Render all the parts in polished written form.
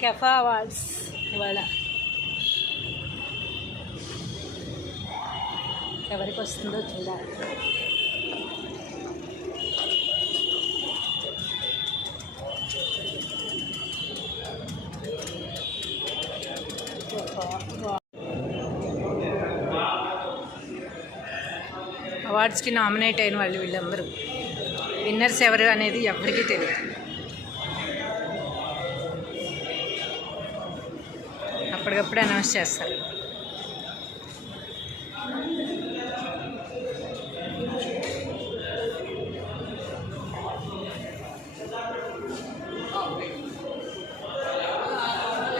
Kepha awards ఇవాళ ఎవరికి వస్తుందో చూడాలి. అవార్డ్స్కి నామినేట్ అయిన వాళ్ళు వీళ్ళందరూ విన్నర్స్ ఎవరు అనేది ఎవరికీ తెలియదు. అప్పటికప్పుడు అనౌన్స్ చేస్తారు.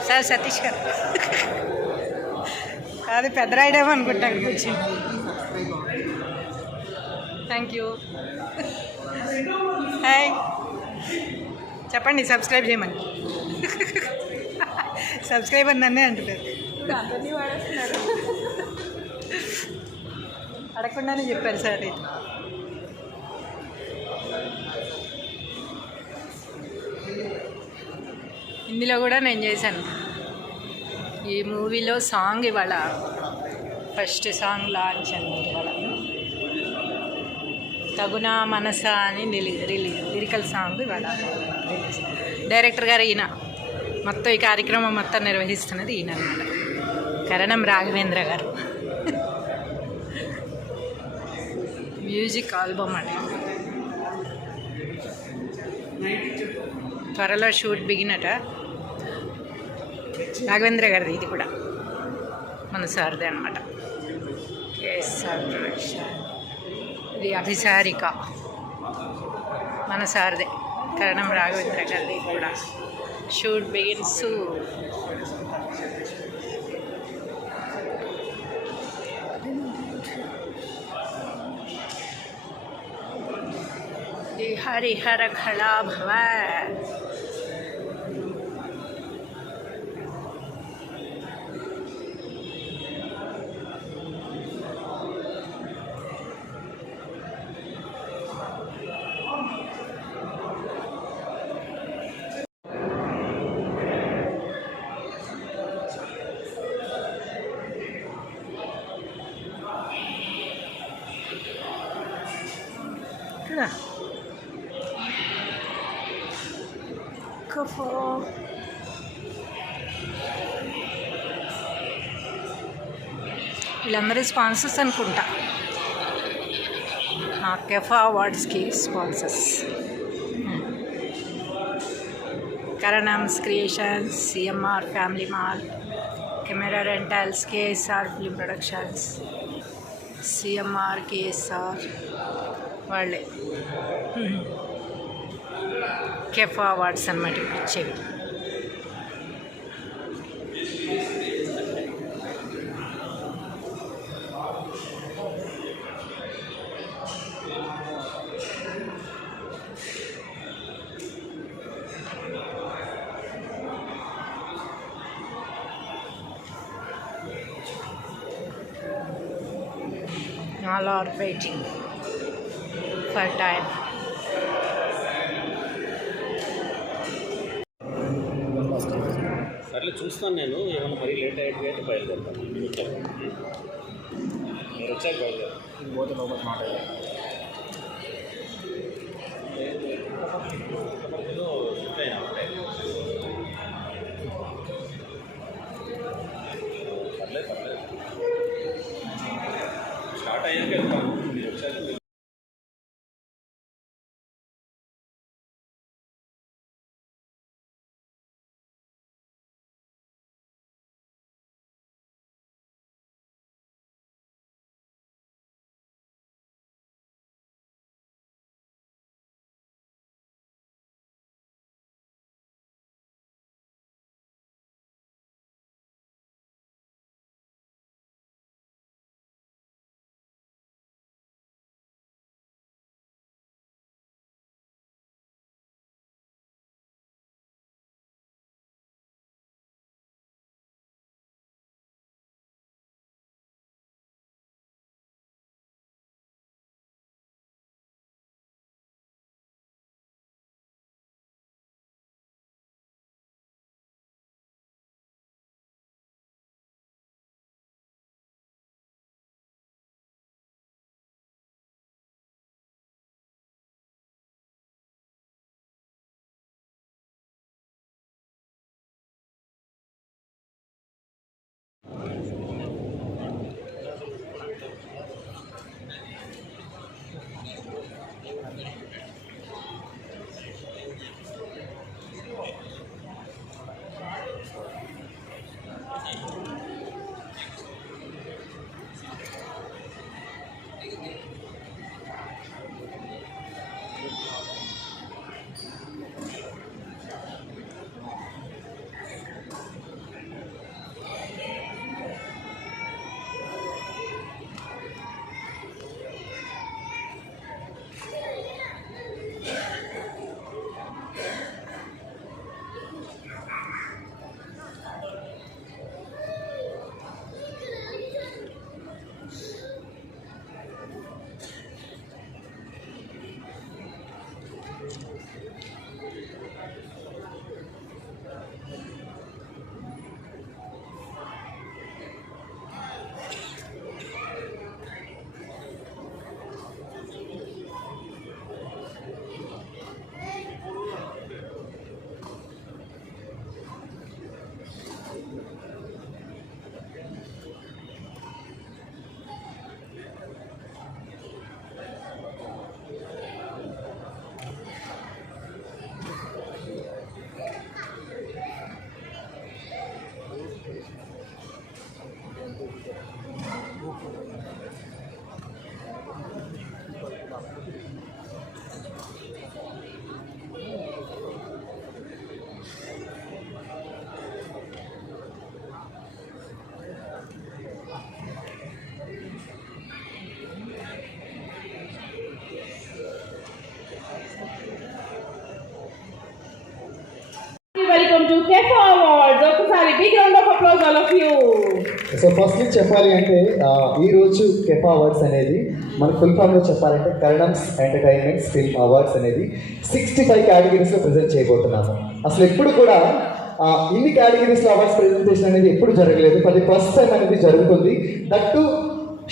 సార్ సతీష్ గారు అది పెద్ద రాయడం అనుకుంటాను కూర్చుని. Thank you. హాయ్ చెప్పండి, సబ్స్క్రైబ్ చేయమని. సబ్స్క్రైబ్ అని నన్నే అంటున్నారు. అడగకుండానే చెప్పారు సార్. ఇది హిందీలో కూడా నేను చేశాను. ఈ మూవీలో సాంగ్ ఇవాళ ఫస్ట్ సాంగ్ లాంచ్ అన్నమాట. ఇవాళ తగునా మనస అని లిరికల్ సాంగ్ ఇవాళ రిలీజ్. డైరెక్టర్ గారు ఈయన. మొత్తం ఈ కార్యక్రమం మొత్తం నిర్వహిస్తున్నది ఈయన అన్నమాట, కరణం రాఘవేంద్ర గారు. మ్యూజిక్ ఆల్బమ్ అండి. త్వరలో షూట్ బిగినట. రాఘవేంద్ర గారిది ఇది కూడా, మన సార్దే అనమాట. KSR production. ఇది అభిసారిక, మన సార్దే, కరణం రాఘవేంద్ర గారిది. ఇది కూడా షూట్ బిగిన్స్. హరిహర ఖళా భవ. వీళ్ళందరూ స్పాన్సర్స్ అనుకుంటా, కెఫా అవార్డ్స్కి స్పాన్సర్స్. కరణమ్స్ creations, CMR family mall, camera rentals, KSR film productions, CMR KSR వాళ్ళే కెఫా అవార్డ్స్ అన్నమాట ఇచ్చేవి. All are waiting for time. సర్లే చూస్తాను నేను. ఏమన్నా మరీ లేట్ అయ్యేట్టుగా అయితే బయలుదేరుతాను. మీరు వచ్చాక బయలుదేరు. పోతే లోపల మాట్లాడాలి. స్టార్ట్ అయ్యాక వెళ్తాను. మీరు వచ్చాక applause all of you. So firstly చెప్పాలి అంటే ఈరోజు కెఫా అవార్డ్స్ అనేది మన ఫుల్ ఫామ్లో చెప్పాలంటే కరణమ్స్ ఎంటర్టైన్మెంట్స్ ఫిల్మ్ అవార్డ్స్ అనేది 65 కేటగిరీస్లో ప్రజెంట్ చేయబోతున్నాము. అసలు ఎప్పుడు కూడా ఇన్ని కేటగిరీస్లో అవార్డ్స్ ప్రజెంటేషన్ అనేది ఎప్పుడు జరగలేదు. ఫస్ట్ టైం అనేది జరుగుతుంది. That to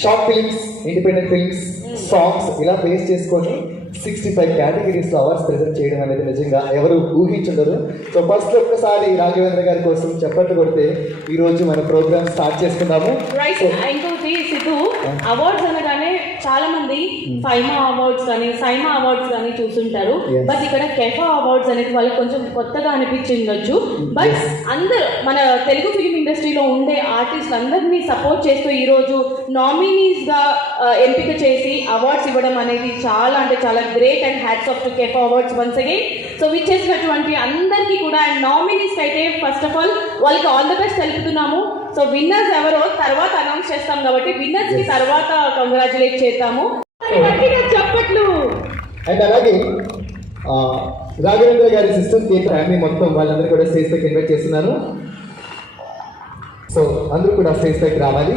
short films, independent films, songs ఇలా బేస్ చేసుకొని 65 కేటగిరీస్లో అవార్డ్స్ ప్రజెంట్ చేయడం అనేది నిజంగా ఎవరు ఊహించుండరు. సో ఫస్ట్ ఒక్కసారి రాఘవేంద్ర గారి కోసం చెప్పట్లు కొడితే ఈరోజు మన ప్రోగ్రామ్ స్టార్ట్ చేసుకుందాము. ఇంకొకటి సిద్ధు, అవార్డ్స్ అనగానే చాలా మంది ఫైమా అవార్డ్స్ కానీ సైమా అవార్డ్స్ కానీ చూస్తుంటారు. బట్ ఇక్కడ కెఫా అవార్డ్స్ అనేది వాళ్ళకి కొంచెం కొత్తగా అనిపించిండొచ్చు. బట్ అందరు మన తెలుగు ఫిలిం ఇండస్ట్రీలో ఉండే ఆర్టిస్ట్ అందరినీ సపోర్ట్ చేస్తూ ఈరోజు నామినీస్గా ఎంపిక చేసి అవార్డ్స్ ఇవ్వడం అనేది చాలా అంటే చాలా great and hats off to కెఫా అవార్డ్స్ వన్స్ అగైన్. సో విచ్చేసినటువంటి అందరికీ కూడా అండ్ నామినీస్కి అయితే ఫస్ట్ ఆఫ్ ఆల్ వాళ్ళకి ఆల్ ద బెస్ట్ తెలుపుతున్నాము. సో విన్నర్స్ ఎవరో తర్వాత అనౌన్స్ చేస్తాం కాబట్టి విన్నర్స్కి తర్వాత కంగ్రాచులేట్ చేద్దాము. చెప్పట్లు. అండ్ అలాగే రాఘవేంద్ర గారి సిస్టర్ కి ఫ్యామిలీ మొత్తం వాళ్ళందరూ కూడా స్టేజ్ పైకి ఇన్వైట్ చేస్తున్నాను. సో అందరూ కూడా స్టేజ్ పైకి రావాలి.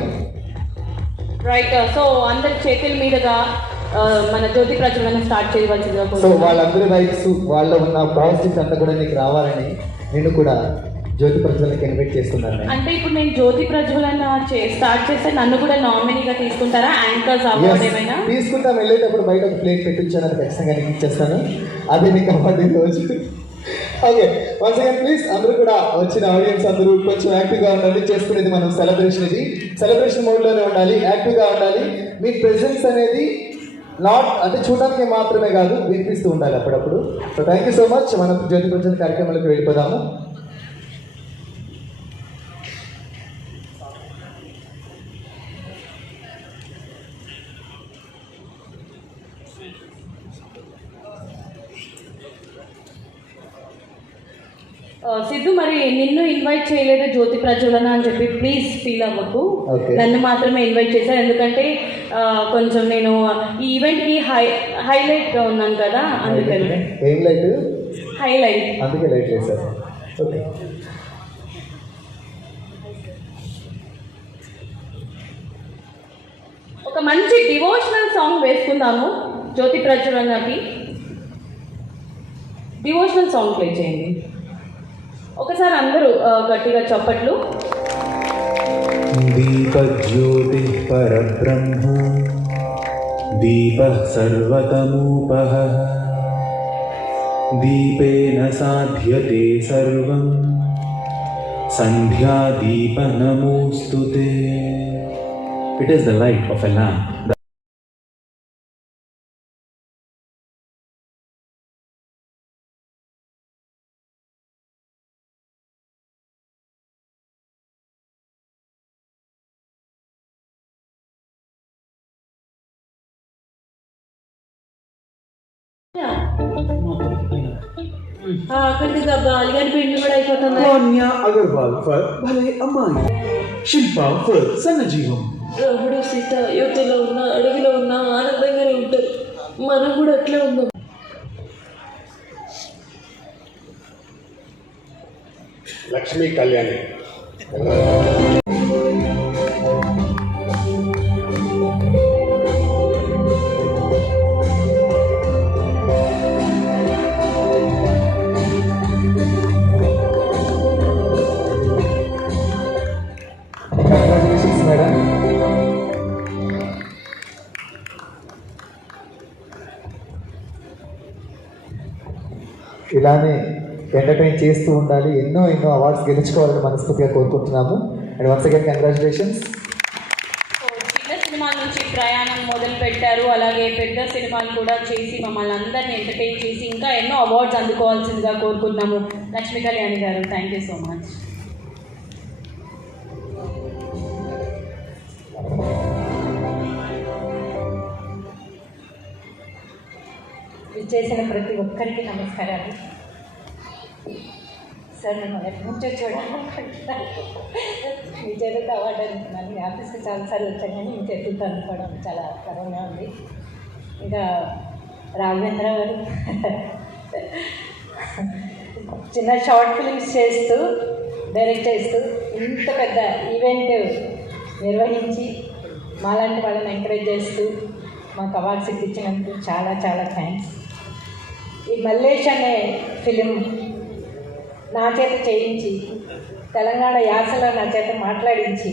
రైట్. సో అందరి చేతుల మీదుగా మన జ్యోతి ప్రజ్వలన స్టార్ట్ చేయవలసిందిగా. సో వాళ్ళందరి వైబ్స్ వాళ్ళ ఉన్న పాజిటివ్ అంతా కూడా నీకు రావాలని నేను కూడా జ్యోతి ప్రజ్వలనకి ఇన్వైట్ చేస్తున్నాను. అంటే ఇప్పుడు నేను జ్యోతి ప్రజ్వలన స్టార్ట్ చేస్తే నన్ను కూడా నామినీగా తీసుకుంటారా? యాంకర్స్ అవార్డ్ ఏమైనా తీసుకుంటాం. వెళ్ళేటప్పుడు బయట ఒక ప్లేట్ పెట్టించాను, అది ఖచ్చితంగా నీకు ఇచ్చేస్తాను. అదే నీకు అవార్డు రోజు. ఓకే, వన్స్ అగైన్ ప్లీజ్ అందరూ కూడా వచ్చిన ఆడియన్స్ అందరూ కొంచెం యాక్టివ్గా ఉండాలి. చేసుకునేది మనం సెలబ్రేషన్, ఇది సెలబ్రేషన్ మోడ్లోనే ఉండాలి, యాక్టివ్గా ఉండాలి. మీ ప్రెజెన్స్ అనేది నాట్ అంటే చూడడానికి మాత్రమే కాదు, వినిపిస్తూ ఉండాలి అప్పుడప్పుడు. So thank you so much. మనం జ్యోతి ప్రజ్వలన కార్యక్రమాలకు వెళ్ళిపోదాము. సిద్ధు, మరి నిన్ను ఇన్వైట్ చేయలేదు జ్యోతి ప్రజ్వలన అని చెప్పి ప్లీజ్ ఫీల్ అవ్వకు. నన్ను మాత్రమే ఇన్వైట్ చేశారు, ఎందుకంటే కొంచెం నేను ఈ ఈవెంట్కి హైలైట్గా ఉన్నాను కదా, అందుకని. ఏం లైట్? హైలైట్, అందుకే లైట్ చేశారు. ఓకే, ఒక మంచి డివోషనల్ సాంగ్ వేసుకుందాము. జ్యోతి ప్రజ్వలనకి డివోషనల్ సాంగ్ ప్లే చేయండి ఒకసారి అందరూ గట్టిగా చప్పట్లు. దీపజ్యోతి పరబ్రహ్మ దీప సర్వతమూపః దీపేన సాధ్యతే సర్వం సంధ్యాదీప నమోస్తుతే. It is the light of a lamp. అక్కడికి బాలిగారి పిండి కూడా అయిపోతుంది. Konya Agarwal for Bhale Ammai. Shilpa for Sanajeevam. రాముడు సీత యువతలో ఉన్న అడవిలో ఉన్న ఆనందంగానే ఉంటారు. మనం కూడా అట్లే ఉందాం. లక్ష్మీ కళ్యాణి. Congratulations madam. ఇలానే ఎంటర్టైన్ చేస్తూ ఉండాలి, ఎన్నో అవార్డ్స్ గెలుచుకోవాలని మనస్ఫూర్తిగా కోరుకుంటున్నాము. And once again congratulations. చిన్న సినిమాల నుంచి ప్రయాణం మొదలు పెట్టారు, అలాగే పెద్ద సినిమాలు కూడా చేసి మమ్మల్ని అందరినీ ఎంటర్టైన్ చేసి ఇంకా ఎన్నో అవార్డ్స్ అందుకోవాల్సిందిగా కోరుకుంటున్నాము. లక్ష్మీ కళ్యాణి గారు, థ్యాంక్ యూ సో మచ్. చేసిన ప్రతి ఒక్కరికి నమస్కారాలు. సార్ నేను ఎప్పటి నుంచో చూడాలనుకుంటున్నాను, మీ చేతులతో అవార్డు అనుకున్నాను. మీ ఆఫీస్కి చాలాసార్లు వచ్చాను కానీ మీ చేతులతో అనుకోవడం చాలా గర్వంగా ఉంది. ఇంకా రాఘవేంద్ర గారు చిన్న షార్ట్ ఫిలిమ్స్ చేస్తూ డైరెక్ట్ చేస్తూ ఇంత పెద్ద ఈవెంట్ నిర్వహించి మాలాంటి వాళ్ళని ఎంకరేజ్ చేస్తూ మాకు అవార్డ్స్ ఇప్పించినందుకు చాలా చాలా థ్యాంక్స్. ఈ మల్లేష్ అనే ఫిలిం నా చేత చేయించి తెలంగాణ యాసలో నా చేత మాట్లాడించి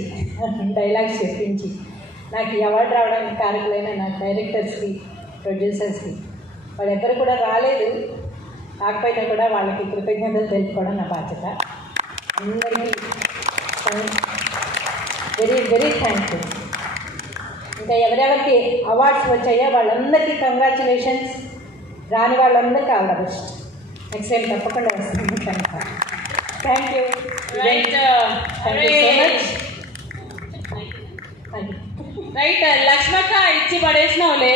డైలాగ్స్ చెప్పించి నాకు ఈ అవార్డు రావడానికి కారకులైన నా డైరెక్టర్స్కి, ప్రొడ్యూసర్స్కి, వాళ్ళెక్కరు కూడా రాలేదు, కాకపోయినా కూడా వాళ్ళకి కృతజ్ఞతలు తెలుపుకోవడం నా బాధ్యత. అందరికీ వెరీ వెరీ థ్యాంక్ఫుల్. ఇంకా ఎవరెవరికి అవార్డ్స్ వచ్చాయో వాళ్ళందరికీ కంగ్రాచులేషన్స్. రాని వాళ్ళందరికీ all the best. Next time తప్పకుండా వస్తుంది కనుక థ్యాంక్ యూ. రైట్ లక్ష్మక్క ఇచ్చి పడేసినావులే.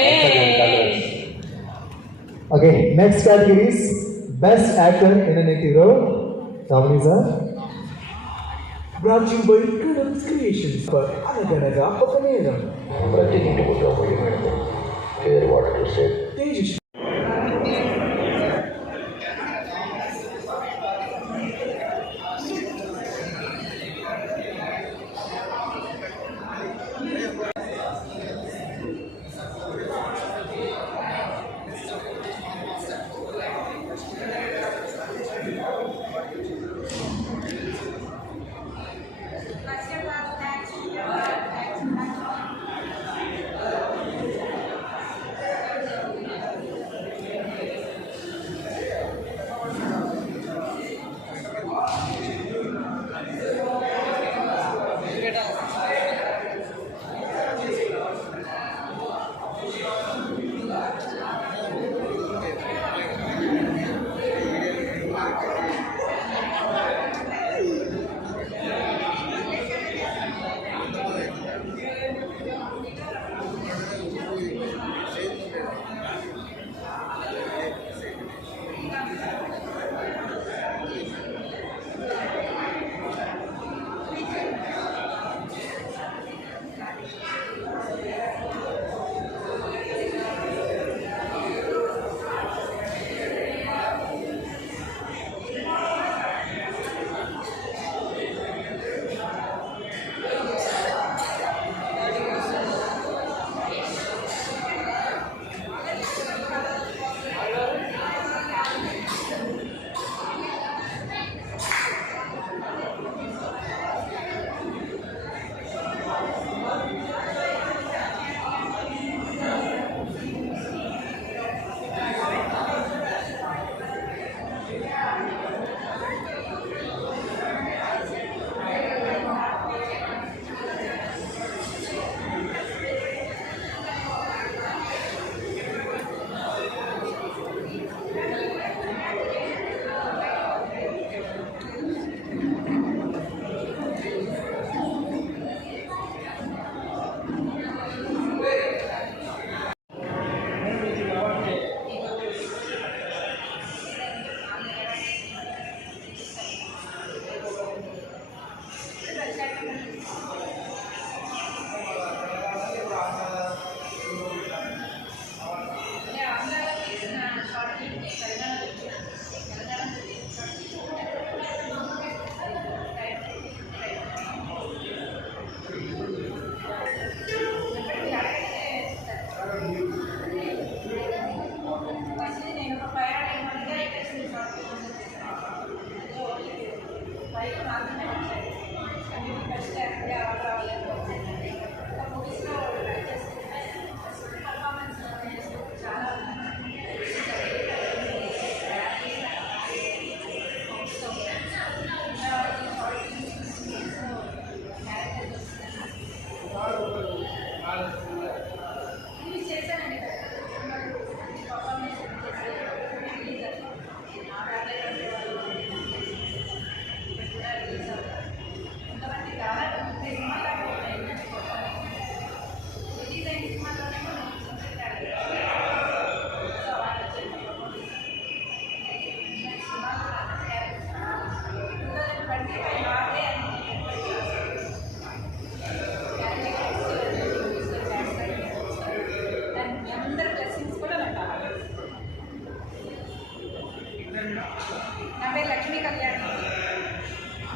Okay, next category is Best Actor in a Native Role. Nominees are brought to you by Kadam's Creations for Anaganaga Pakanegam. Tejas.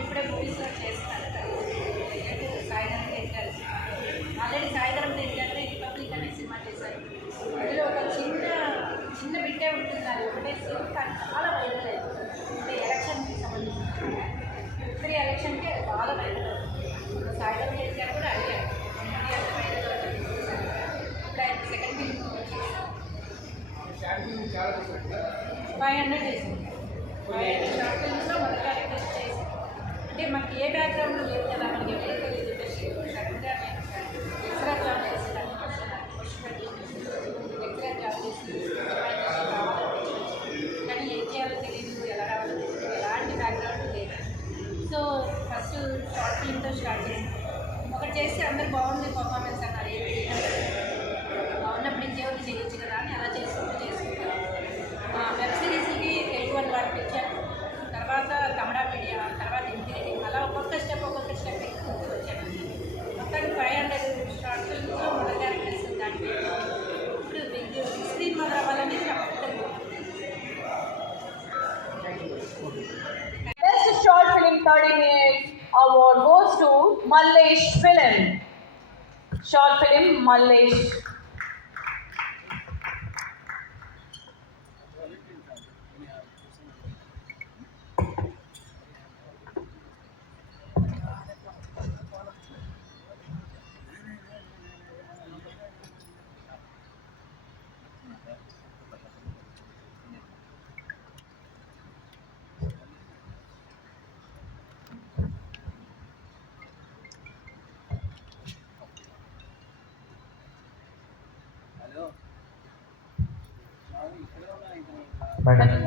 ఇప్పుడే మూవీస్లో చేస్తున్నాను సాయంత్రం చేశారు. ఆల్రెడీ సాయంత్రం చేశారు, రిపబ్లిక్ అనే సినిమా చేశారు. అందులో ఒక చిన్న బిడ్డే ఉంటుంది, అది ఒకటే సీన్ కానీ చాలా వైరల్ అయింది. అంటే ఎలక్షన్కి సంబంధించిన ఇప్పుడు ఎలక్షన్కి అది బాగా వైరల్ అవుతుంది. సాయంత్రం చేశారు కూడా అడిగారు అంత వైరల్ అవుతుంది. ఇప్పుడు ఆయన సెకండ్ ఫిల్మ్ 500 చేసింది. 500 షార్ట్ ఫిల్మ్స్లో మన క్యారెక్టర్స్ చేసి అంటే మనకి ఏ బ్యాక్గ్రౌండ్ లేదు కదా, మనకి ఎవరో తెలియదు చెప్పేసి సడన్గా నేను ఎక్స్ట్రా జాబ్ చేస్తాను. ఎక్స్ట్రా జాబ్ చేసి కానీ ఏం చేయాలో తెలియదు, ఎలా రావాలో తెలియదు, ఎలాంటి బ్యాక్గ్రౌండ్ లేదు. సో ఫస్ట్ షార్ట్ ఫిల్మ్తో స్టార్ట్ చేసాను. ఒకటి చేస్తే అందరు బాగుంది పర్ఫార్మెన్స్ అన్నారు. బాగున్నప్పుడు ఇంకేమైనా చేయొచ్చు కదా అని అలా చేసుకుంటూ వెబ్ సిరీస్కి తెలుగు వన్ వారికి ఇచ్చాను. తర్వాత కన్నడ మీడియా, తర్వాత ఇంజనీరింగ్, అలా ఒక్కొక్క స్టెప్ ఎక్కువ వచ్చాను. మొత్తానికి 500 షార్ట్ ఫిల్మ్స్లో మన క్యారెక్టర్స్ దాంట్లో ఇప్పుడు బిగ్ స్క్రీన్ మీద రావాలనేది నా పట్టుదల. Best short film 30 minutes award goes to Mallesh Film. Short film Mallesh.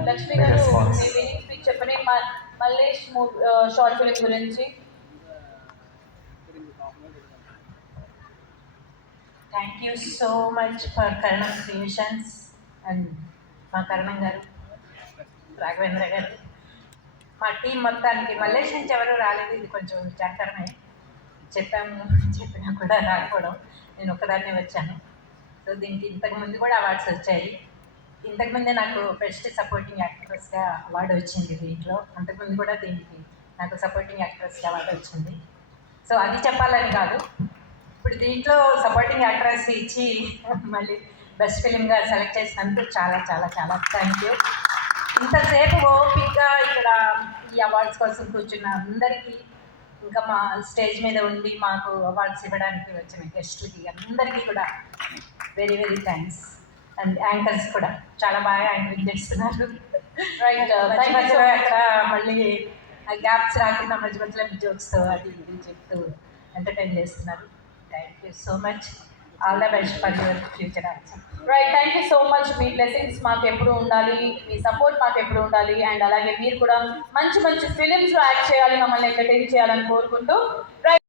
Lakshmi గారు మీ వినింగ్ స్పీచ్ చెప్పని మల్లేష్ షార్ట్ ఫిల్మ్ గురించి. Thank you so much for Karanam creations and మా కరణం గారు, రాఘవేంద్ర గారు, మా టీం మొత్తానికి. మల్లేష్ నుంచి ఎవరు రాలేదు, ఇది కొంచెం విచారకరమే. చెప్పినా కూడా రాకపోవడం, నేను ఒక్కదాన్నే వచ్చాను. సో దీనికి ఇంతకుముందు కూడా అవార్డ్స్ వచ్చాయి. ఇంతకుముందే నాకు బెస్ట్ సపోర్టింగ్ యాక్ట్రెస్గా అవార్డు వచ్చింది దీంట్లో. అంతకుముందు కూడా దీనికి నాకు సపోర్టింగ్ యాక్ట్రెస్గా అవార్డు వచ్చింది. సో అది చెప్పాలని కాదు, ఇప్పుడు దీంట్లో సపోర్టింగ్ యాక్ట్రెస్ ఇచ్చి మళ్ళీ బెస్ట్ ఫిలింగా సెలెక్ట్ చేసినందుకు చాలా చాలా చాలా థ్యాంక్ యూ. ఇంతసేపు ఓపిక్గా ఇక్కడ ఈ అవార్డ్స్ కోసం కూర్చున్న అందరికీ, ఇంకా మా స్టేజ్ మీద ఉండి మాకు అవార్డ్స్ ఇవ్వడానికి వచ్చిన గెస్ట్లకి అందరికీ కూడా very very thanks. And anchors కూడా చాలా బాగా యాంకరింగ్ చేస్తున్నారు. రైట్, అక్కడ మళ్ళీ గ్యాప్స్ రాకుండా మధ్య మధ్యలో జోక్స్తో అది ఇది చెప్తూ ఎంటర్టైన్ చేస్తున్నారు. Thank you so much. All the best for your future also. Right, thank you so much. Me blessings మాకు ఎప్పుడు ఉండాలి, మీ సపోర్ట్ మాకు ఎప్పుడు ఉండాలి. అండ్ అలాగే మీరు కూడా మంచి మంచి ఫిలిమ్స్లో యాక్ట్ చేయాలి, మమ్మల్ని ఎంటర్టైన్ చేయాలని కోరుకుంటూ. రైట్.